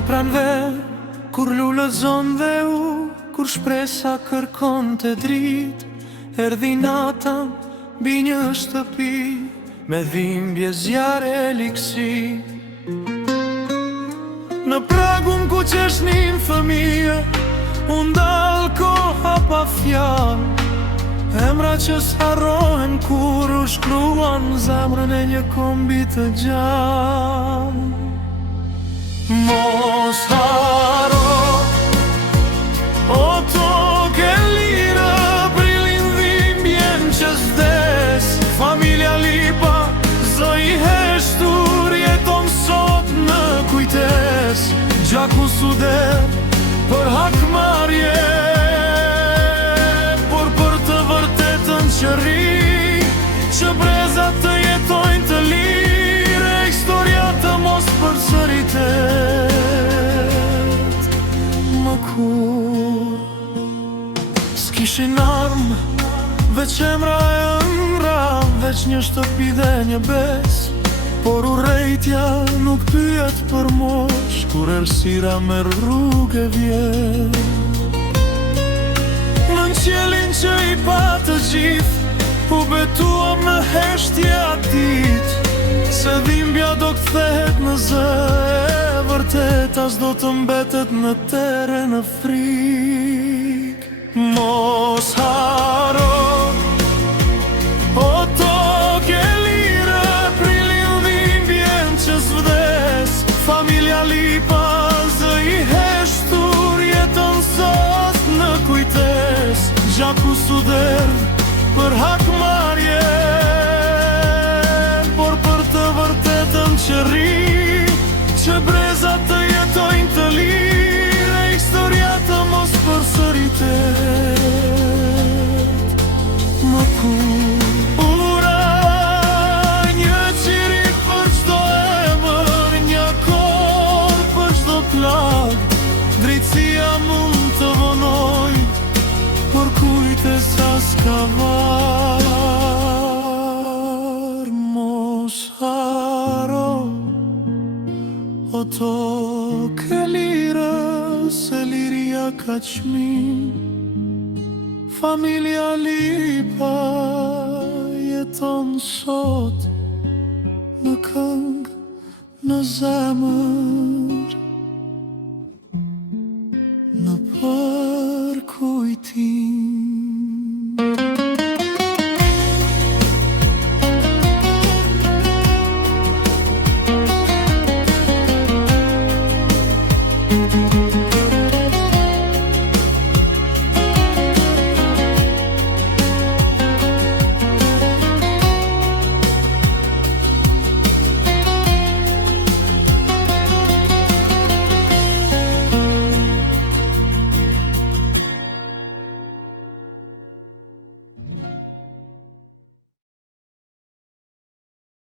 Në pranver, kur lullët zonë dhe u, kur shpresa kërkon të drit, erdhi nata mbi një shtëpi, me dhimbje zjarë e liksi. Në pragun ku qeshnin fëmije, unë dal koha pa fjallë, emra që s'harrohen kur u shkruan zemrën e një kombi të gjallë. Mos haro, o toke lirë, prilin dhimbjen që s'des, familja Lipa, zë i heshtur, jeton sot në kujtes, gjaku suder për hakmarje, por për të vërtetën që ri, që brezat të jetojnë të lire, historia të mos përsëritet. Më kur s'kishin armë, veç emra e ëndra, veç një shtëpi dhe një bes, por urrejtja nuk pyet për mosh, kur errësira me rrugë vjen. Në qiellin që i pa të gjithë, u betuam në heshtje atit, se dhimbja do kthehet në zë e vërtet, as do të mbetet në tere në frik. Mos haro, o toke lire, prilin dhimbjen që s'vdes, familja Lipa, zë i heshtur, jeton sot në kujtes, gjaku suder për hakmarje, por për të vërtetën që ri, që brezat të jetojnë të lire, historia të mos përsëritet. Më kur ura një qirik për çdo emër, një akord për çdo plag, drejtësia mund të vonoj, por kujtesa s'ka var. Mos haro, o toke lire, se liria ka çmim, familja Lipa jeton sot në këngë, në zemër, në përkujtim.